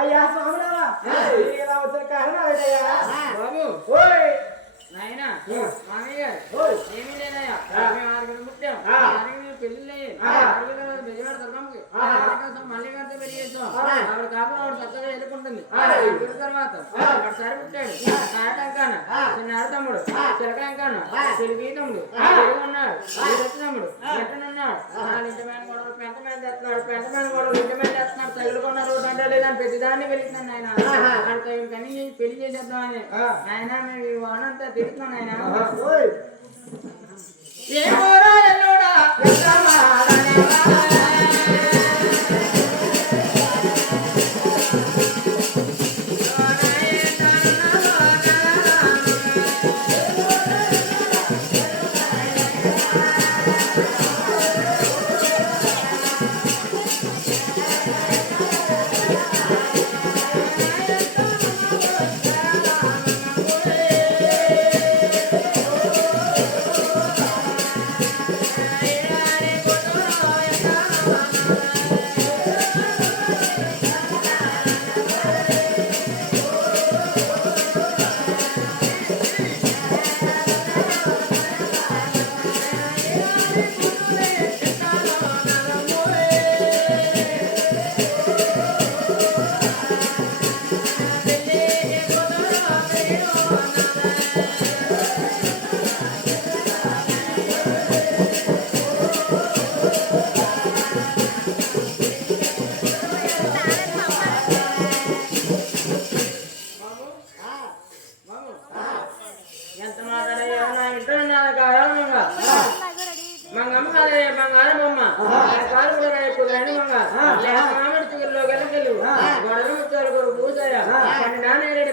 అయ్యా స్వామిరారా ఇలా కారణం ఏంటయ్యా మామయ్య గారు ఏమీ లేదయ్యా. మేము ఆరుగురు పుట్టాం. ఆ. ఆరుగురు పెళ్ళి ఆ. ఆ. ఆవిడ కాపురం ఆవిడ చక్కగా ఎదుర్కొంటుంది. తర్వాత ఒకసారి పుట్టాడు నాటంకాన చిన్న తమ్ముడు చిలకంకాన తెలుగు తమ్ముడు తెలుగు ఉన్నాడు తమ్ముడు ఎట్టనున్నాడు నాలుగు మీద గొడవలు పెంట మీద తెస్తున్నాడు పెంట మీద గొడవలు ఇంటి మీద తెస్తున్నాడు తగులుకున్నారు అంటే లేదని ప్రతిదాన్ని వెళ్తున్నాను ఆయన ఇంకని పెళ్ళి చేసేద్దామని ఆయన మేము వానంతా తిరుగుతున్నాం ఆయన ఓయ్.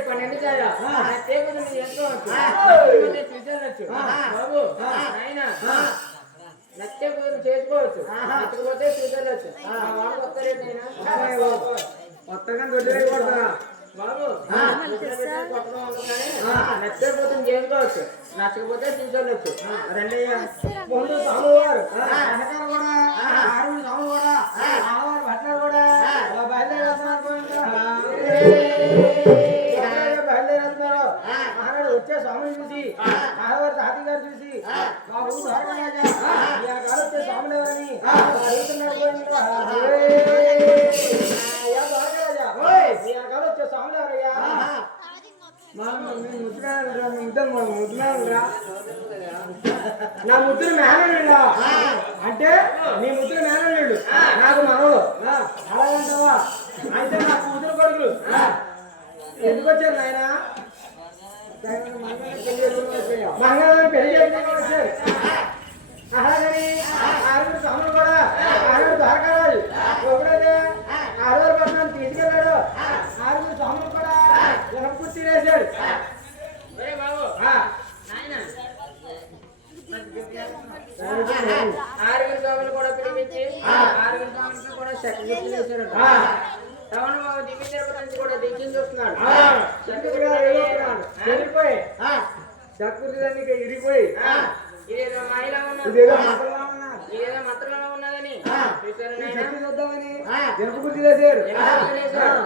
పన్నెండు కాయ తేగులు మీరు ఎంచుకోవచ్చు చూసేయచ్చు బాబు ఆయన నచ్చే కూతురు చేసుకోవచ్చు. నచ్చకపోతే దొడ్డి బాబు కొట్టడం అందుకని నచ్చకపోతే చేసుకోవచ్చు. నచ్చకపోతే చూసేయచ్చు రెండయ్యా ముందు స్వామివారు. వెనకాల కూడా చూసి ఆడవారి తాతయ్య గారు చూసి మా ఊరు స్వాములు ఎవరని అడుగుతున్నాడు స్వాములు ఎవరయ్యా నా ముద్దురు మేనల్లుడా? అంటే నీ ముద్దురు మేనల్లుడు. నాకు మనవడు. అలాగంటావా? అయితే నా కూతురు కొడుకులు. ఎందుకు వచ్చారు నాయన? మంగళవారం పెళ్ళి చేసుకుని వచ్చారు అలాగని ఆరుగురు స్వాములు కూడా ఆరుగురు ద్వారకారాజు ఎప్పుడైతే ఆరుగురు పట్టణం తీసుకెళ్ళాడు. ఆరుగురు స్వాములు కూడా వెనక్కి నాయన ఆరుగురు స్వాములు కూడా పిలిపించి ఆరుగురు స్వాములకు కూడా శక్తి వేశారు టౌన్ బాబు దివ్య తిరుపతి నుంచి కూడా దిగ్గులు చూస్తున్నాడు. వెళ్ళిపోయి చక్రవర్తి ఇరిగిపోయి. ఇదేదో ఉన్నది ఇదేదో. ఇదేదో మంత్రంలో ఉన్నదని చూద్దామని గుర్తు చేశారు.